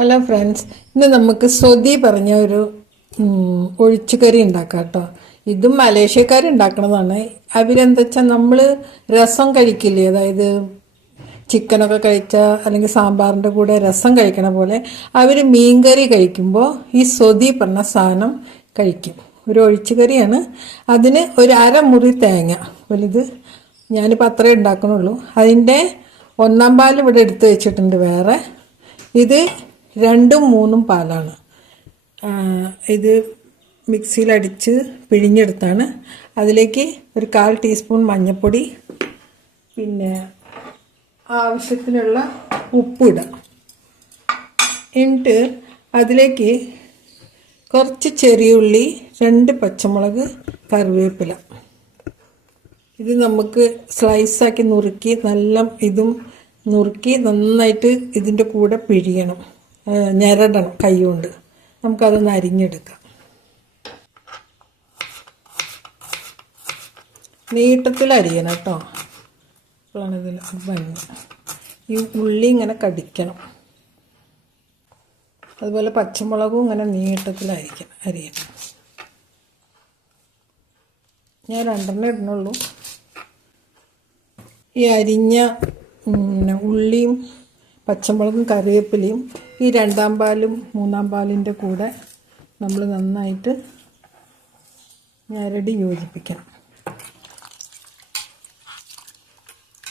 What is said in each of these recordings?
Hello friends ഇന്ന് നമുക്ക് സ്വതി പറഞ്ഞ ഒരു ഒഴിച്ചുകറി ഉണ്ടാക്കാം കേട്ടോ. ഇതും മലേഷ്യക്കാർ ഉണ്ടാക്കണതാണ്. അവരെന്താ വെച്ചാൽ നമ്മൾ രസം കഴിക്കില്ലേ? അതായത് ചിക്കനൊക്കെ കഴിച്ച അല്ലെങ്കിൽ സാമ്പാറിന്റെ കൂടെ രസം കഴിക്കണ പോലെ അവർ മീൻകറി കഴിക്കുമ്പോൾ ഈ സ്വതി പറഞ്ഞ സാധനം കഴിക്കും. ഒരു ഒഴിച്ചുകറിയാണ്. അതിന് ഒരു അരമുറി തേങ്ങ. വലുത് ഞാനിപ്പോൾ അത്രേ ഉണ്ടാക്കണുള്ളൂ. അതിന്റെ ഒന്നാം പാൽ ഇവിടെ എടുത്ത് വെച്ചിട്ടുണ്ട് വേറെ. ഇത് രണ്ടും മൂന്നും പാലാണ്. ഇത് മിക്സിയിലടിച്ച് പിഴിഞ്ഞെടുത്താണ്. അതിലേക്ക് ഒരു കാൽ ടീസ്പൂൺ മഞ്ഞൾപ്പൊടി പിന്നെ ആവശ്യത്തിനുള്ള ഉപ്പിടാം എന്നിട്ട് അതിലേക്ക് കുറച്ച് ചെറിയുള്ളി രണ്ട് പച്ചമുളക് കറിവേപ്പില. ഇത് നമുക്ക് സ്ലൈസാക്കി നുറുക്കി നല്ല ഇതും നുറുക്കി നന്നായിട്ട് ഇതിന്റെ കൂടെ പിഴിയണം. ഞെരടണം കൈ കൊണ്ട് നമുക്കതൊന്ന് അരിഞ്ഞെടുക്കാം. നീട്ടത്തിൽ അരിയണം കേട്ടോ. അപ്പോഴാണ് ഇതിൽ ഭംഗി ഈ ഉള്ളി ഇങ്ങനെ കടിക്കണം. അതുപോലെ പച്ചമുളകും ഇങ്ങനെ നീട്ടത്തിൽ അരിക്കണം അരിയണം. ഞാൻ രണ്ടെണ്ണം ഇടണുള്ളൂ ഈ അരിഞ്ഞ ഉള്ളിയും പച്ചമുളകും കറിവേപ്പിലയും ഈ രണ്ടാം പാലും മൂന്നാം പാലിന്റെ കൂടെ നമ്മൾ നന്നായിട്ട് ഞരടി യോജിപ്പിക്കണം.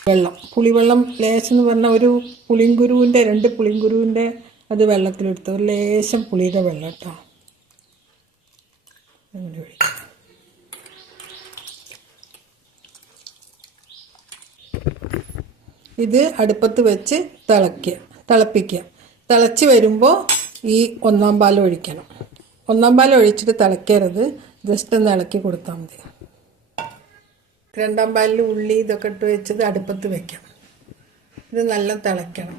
വെള്ളം. പുളിവെള്ളം ലേശം പറഞ്ഞാൽ ഒരു പുളിങ്കുരുവിന്റെ രണ്ട് പുളിങ്കുരുവിന്റെ അത് വെള്ളത്തിലെടുത്ത് ഒരു ലേശം പുളിയുടെ വെള്ളം കേട്ടോ അങ്ങനെ ഒഴിക്കാം ഇത് അടുപ്പത്ത് വെച്ച് തിളയ്ക്കുക തിളപ്പിക്കുക തിളച്ച് വരുമ്പോൾ ഈ ഒന്നാം പാൽ ഒഴിക്കണം. ഒന്നാം പാൽ ഒഴിച്ചിട്ട് തിളയ്ക്കരുത്. ജസ്റ്റ് ഒന്ന് ഇളക്കി കൊടുത്താൽ മതി. രണ്ടാം പാലിൽ ഉള്ളി ഇതൊക്കെ ഇട്ട് വെച്ചത് അടുപ്പത്ത് വെക്കാം. ഇത് നല്ല തിളയ്ക്കണം.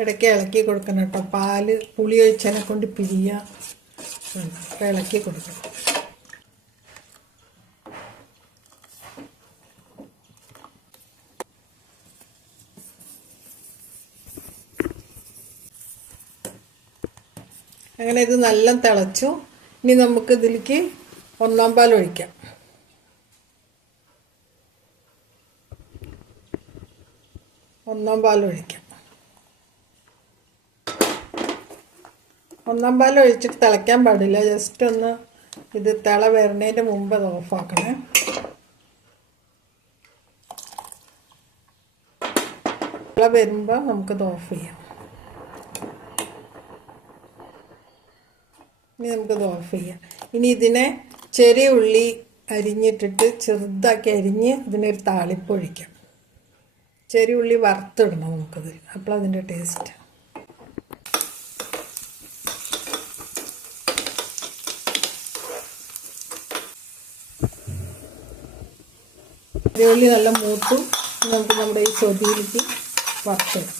ഇടയ്ക്ക് ഇളക്കി കൊടുക്കണം കേട്ടോ. പാൽ പുളി ഒഴിച്ചതിനെ കൊണ്ട് പിരിയുക ഇളക്കി കൊടുക്കും. അങ്ങനെ ഇത് നല്ല തിളച്ചു. ഇനി നമുക്ക് ഇതിലേക്ക് ഒന്നാം പാൽ ഒഴിക്കാം. ഒന്നാം പാൽ ഒഴിക്കാം. ഒന്നാം പാൽ ഒഴിച്ചിട്ട് തിളയ്ക്കാൻ പാടില്ല. ജസ്റ്റ് ഒന്ന് ഇത് തിള വരുന്നതിന്റെ മുമ്പ് അത് ഓഫാക്കണേ തിള വരുമ്പോൾ നമുക്കത് ഓഫ് ചെയ്യാം. ഇനി നമുക്കത് ഓഫ് ചെയ്യാം. ഇനി ഇതിനെ ചെറിയ ഉള്ളി അരിഞ്ഞിട്ടിട്ട് ചെറുതാക്കി അരിഞ്ഞ് ഇതിനൊരു താളിപ്പൊഴിക്കാം ചെറിയ ഉള്ളി വറുത്തിടണം നമുക്കത്. അപ്പോൾ അതിന്റെ ടേസ്റ്റ് ചെറിയുള്ളി നല്ല മൂത്തു നമുക്ക് നമ്മുടെ ഈ ചൊതിയിലേക്ക് വറുത്തിടാം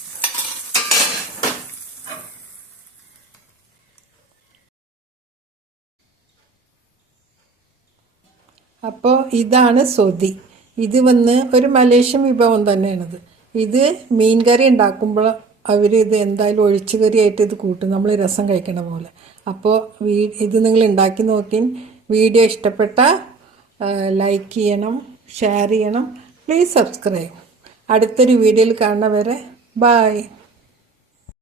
അപ്പോൾ ഇതാണ് സ്വതി ഇത് വന്ന് ഒരു മലേഷ്യൻ വിഭവം തന്നെയാണിത്. ഇത് മീൻ കറി ഉണ്ടാക്കുമ്പോൾ അവർ ഇത് എന്തായാലും ഒഴിച്ചു കറിയായിട്ട് ഇത് കൂട്ടും. നമ്മൾ രസം കഴിക്കണ പോലെ. അപ്പോൾ വീ ഇത് നിങ്ങൾ ഉണ്ടാക്കി നോക്കി വീഡിയോ ഇഷ്ടപ്പെട്ട ലൈക്ക് ചെയ്യണം. ഷെയർ ചെയ്യണം. പ്ലീസ് സബ്സ്ക്രൈബ് അടുത്തൊരു വീഡിയോയിൽ കാണുന്നവരെ ബായ്